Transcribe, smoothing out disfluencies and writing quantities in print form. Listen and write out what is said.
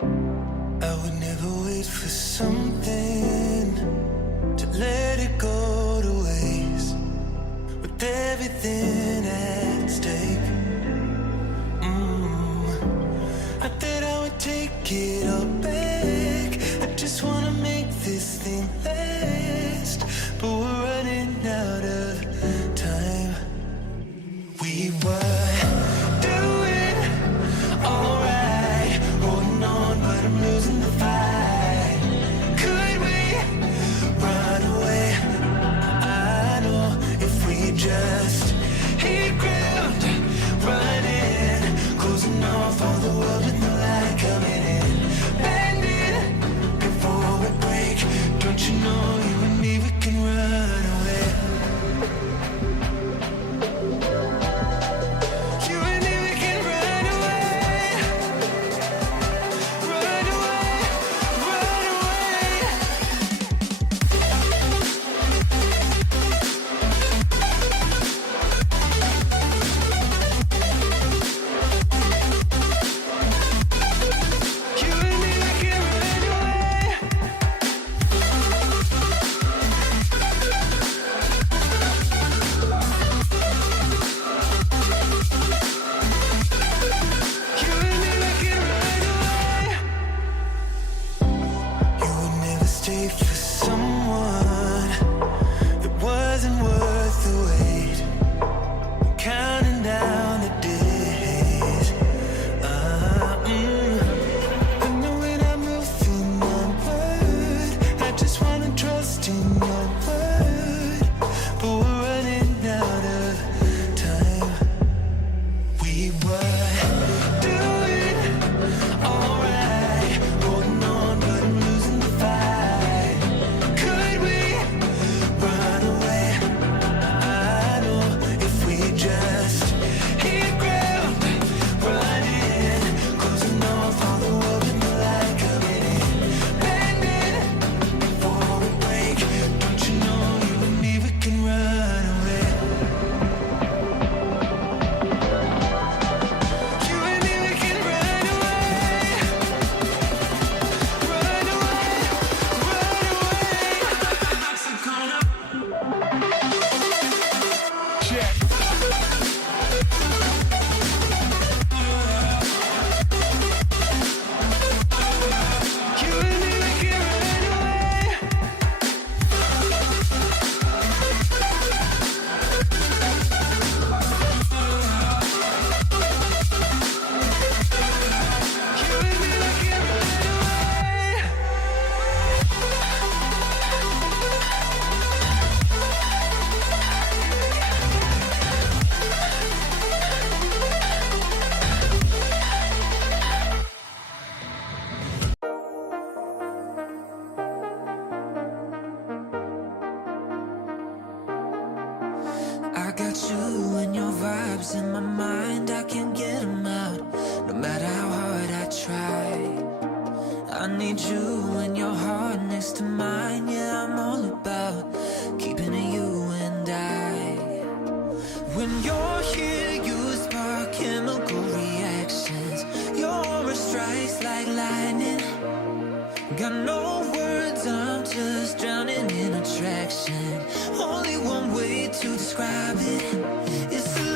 I would never wait for something to let it go to waste, with everything at stake. I thought I would take it all back. I just wanna make this thing last, but we're running out of time. We were doing alright, holding on, but I'm losing the fight. Could we run away? I know if we just hit ground, running, closing off all the world with no light coming in, bending before we break. Don't you know you and me, we can run away. You and me, we can run away. Run away, run away. You and me, we can run away. You and me, we can run away. You would never stay for someone that wasn't worth the wait. Counting down the days. I know when I'm moving onward, I just wanna trust in your word, but we're running out of time. We were doing alright, holding on, but I'm losing the fight. Could we run away? I know if we just hit ground, running, closing off all the world with no light coming in, bending before we break. Don't you know you and me, we can run away. You and me, we can run away. Run away, run away. Check. You and me, we can run away. You and me, we can run away. I got you and your vibes in my mind, I can't get them out, no matter how hard I try. I need you and your heart next to mine, yeah, I'm all about keeping it you and I. When you're here, you spark chemical reactions, your aura strikes like lightning. Got no words, I'm just drowning in attraction. Only one way to describe it is to